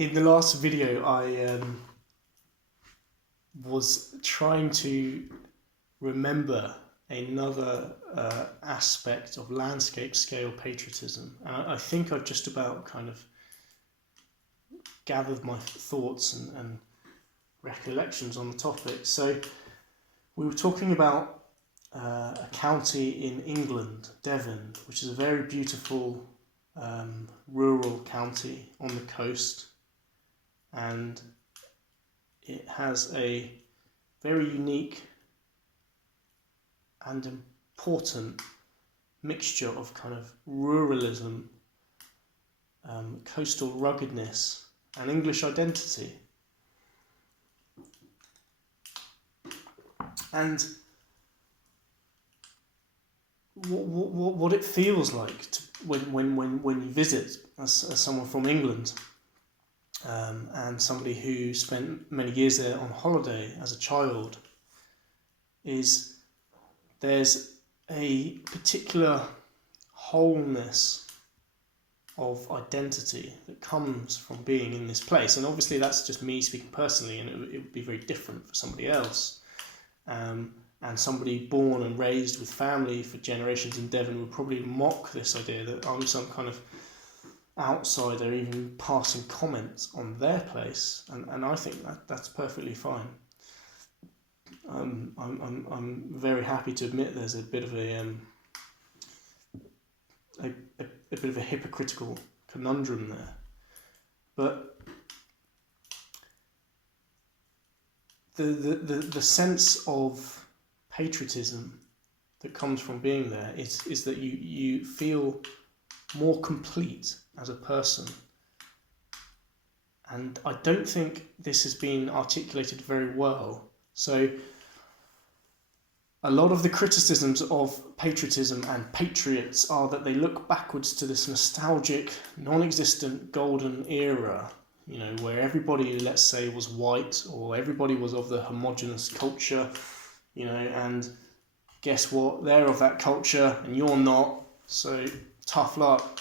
In the last video, I was trying to remember another aspect of landscape scale patriotism. And I think I've just about kind of gathered my thoughts and recollections on the topic. So we were talking about a county in England, Devon, which is a very beautiful rural county on the coast, and it has a very unique and important mixture of kind of ruralism, coastal ruggedness, and English identity. And what it feels like when you visit as someone from England, and somebody who spent many years there on holiday as a child, is there's a particular wholeness of identity that comes from being in this place. And obviously that's just me speaking personally, and it would be very different for somebody else. And somebody born and raised with family for generations in Devon would probably mock this idea that I'm some kind of outsider even passing comments on their place, and I think that's perfectly fine. I'm very happy to admit there's a bit of a bit of a hypocritical conundrum there, but the sense of patriotism that comes from being there is that you feel more complete as a person. And I don't think this has been articulated very well. So a lot of the criticisms of patriotism and patriots are that they look backwards to this nostalgic, non-existent golden era, you know, where everybody, let's say, was white, or everybody was of the homogenous culture, you know, and guess what? They're of that culture and you're not, so tough luck.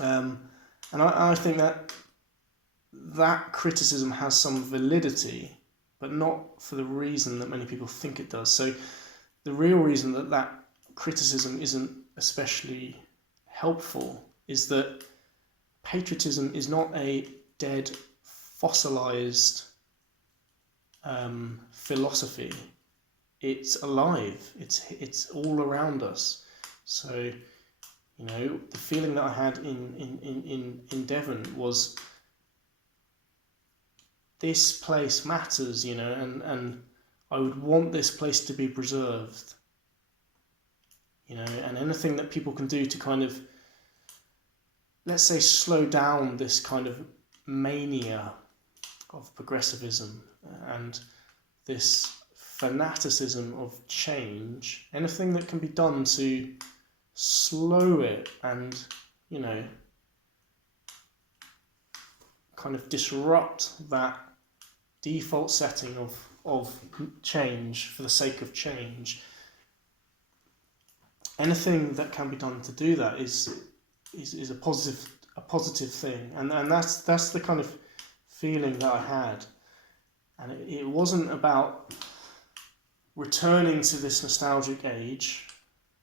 And I think that criticism has some validity, but not for the reason that many people think it does. So the real reason that criticism isn't especially helpful is that patriotism is not a dead, fossilized philosophy. It's alive. It's all around us. So, you know, the feeling that I had in Devon was, this place matters, you know, and I would want this place to be preserved, you know, and anything that people can do to kind of, let's say, slow down this kind of mania of progressivism and this fanaticism of change, anything that can be done to slow it and, you know, kind of disrupt that default setting of change for the sake of change. Anything that can be done to do that is a positive thing, and that's the kind of feeling that I had. And it wasn't about returning to this nostalgic age,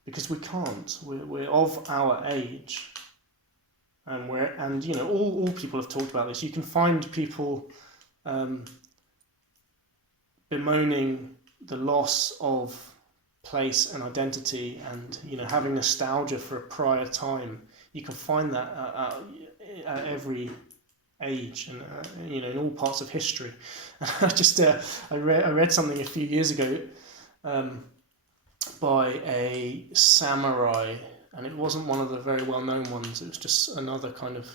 because we can't. We're of our age, and you know, all people have talked about this. You can find people bemoaning the loss of place and identity, and, you know, having nostalgia for a prior time. You can find that at every age, and you know, in all parts of history. I read something a few years ago by a samurai, and it wasn't one of the very well known ones. It was just another kind of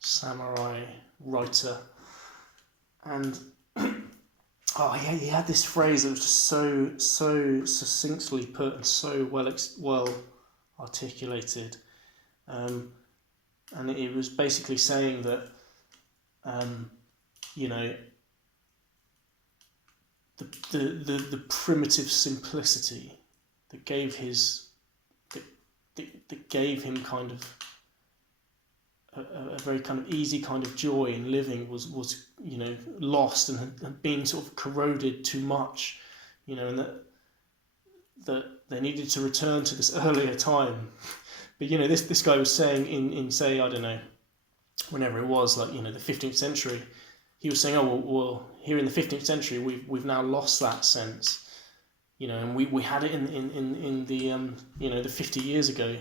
samurai writer, and he had this phrase that was just so succinctly put and so well articulated, and it was basically saying that, you know, the primitive simplicity that gave him kind of a very kind of easy kind of joy in living was lost and had been sort of corroded too much, and that they needed to return to this earlier time. But this guy was saying in say, I don't know, whenever it was, like the 15th century, he was saying, oh well here in the 15th century we've now lost that sense, and we had it in the the 50 years ago,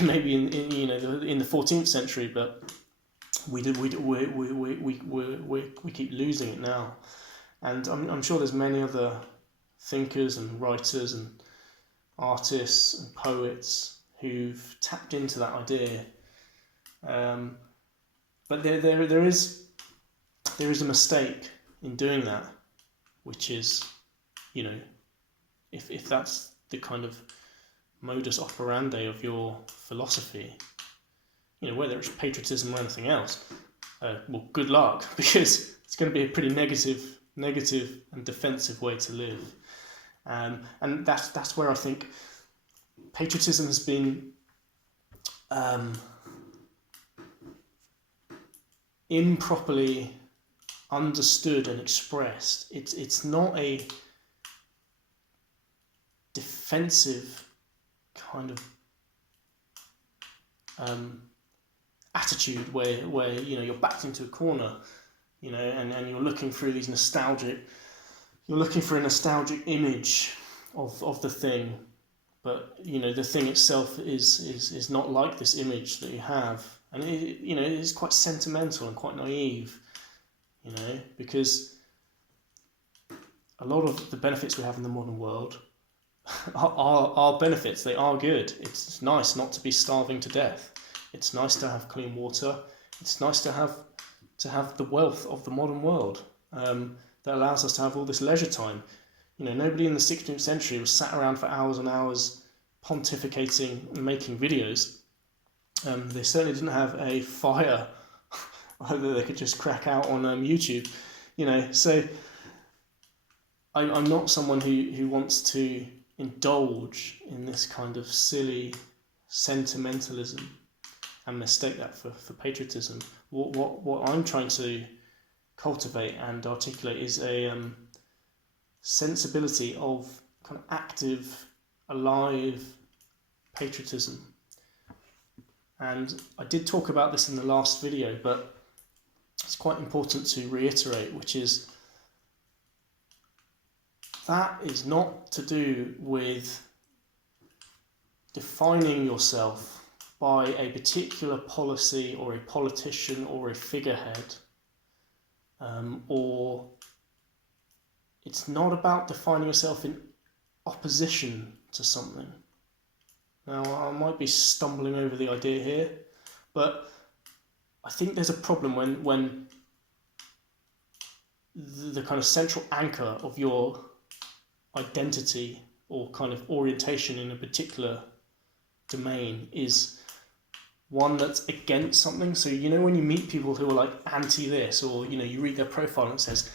maybe in the 14th century, but we keep losing it now. And I'm sure there's many other thinkers and writers and artists and poets who've tapped into that idea, but there is a mistake in doing that, which is, if that's the kind of modus operandi of your philosophy, whether it's patriotism or anything else, well, good luck, because it's going to be a pretty negative and defensive way to live. And that's where I think patriotism has been improperly understood and expressed. It's not a defensive kind of attitude where you're backed into a corner, and you're looking through these you're looking for a nostalgic image of the thing, but the thing itself is not like this image that you have, and it is quite sentimental and quite naive, because a lot of the benefits we have in the modern world are benefits. They are good. It's nice not to be starving to death. It's nice to have clean water. It's nice to have the wealth of the modern world, that allows us to have all this leisure time. Nobody in the 16th century was sat around for hours and hours pontificating and making videos. They certainly didn't have a fire that they could just crack out on YouTube. So I'm not someone who wants to indulge in this kind of silly sentimentalism and mistake that for patriotism. What I'm trying to cultivate and articulate is a sensibility of kind of active, alive patriotism. And I did talk about this in the last video, but it's quite important to reiterate, which is that is not to do with defining yourself by a particular policy or a politician or a figurehead, or it's not about defining yourself in opposition to something. Now, I might be stumbling over the idea here, but I think there's a problem when the kind of central anchor of your identity or kind of orientation in a particular domain is one that's against something. So when you meet people who are like anti this, or you read their profile and it says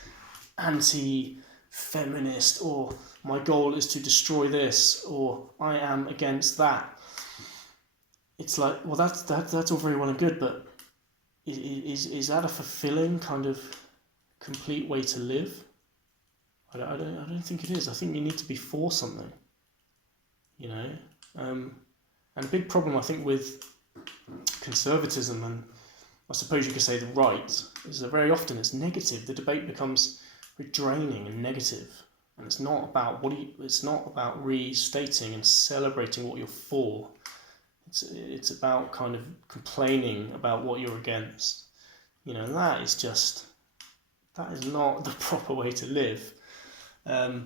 anti-feminist, or my goal is to destroy this, or I am against that, it's like, well, that's all very well and good, but is that a fulfilling kind of complete way to live? I don't think it is. I think you need to be for something, and a big problem I think with conservatism, and I suppose you could say the right, is that very often it's negative. The debate becomes very draining and negative, and it's not about it's not about restating and celebrating what you're for. It's about kind of complaining about what you're against. And that is not the proper way to live. But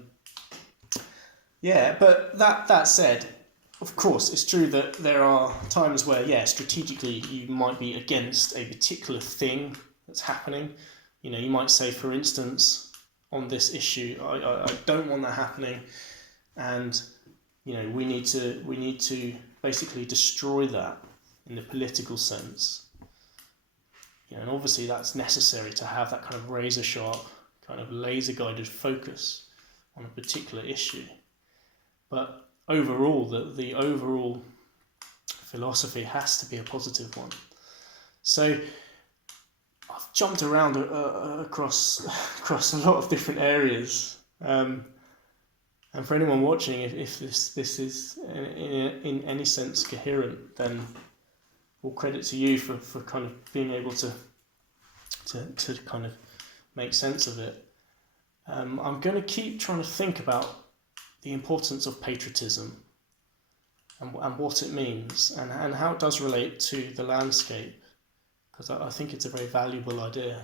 that said, of course, it's true that there are times where, strategically you might be against a particular thing that's happening. You might say, for instance, on this issue, I don't want that happening, and we need to basically destroy that in the political sense. And obviously that's necessary to have that kind of razor sharp, kind of laser guided focus on a particular issue. But overall, the overall philosophy has to be a positive one. So I've jumped around across a lot of different areas, and for anyone watching, if this is in any sense coherent, then all credit to you for kind of being able to kind of make sense of it. I'm going to keep trying to think about the importance of patriotism and what it means and how it does relate to the landscape, because I think it's a very valuable idea.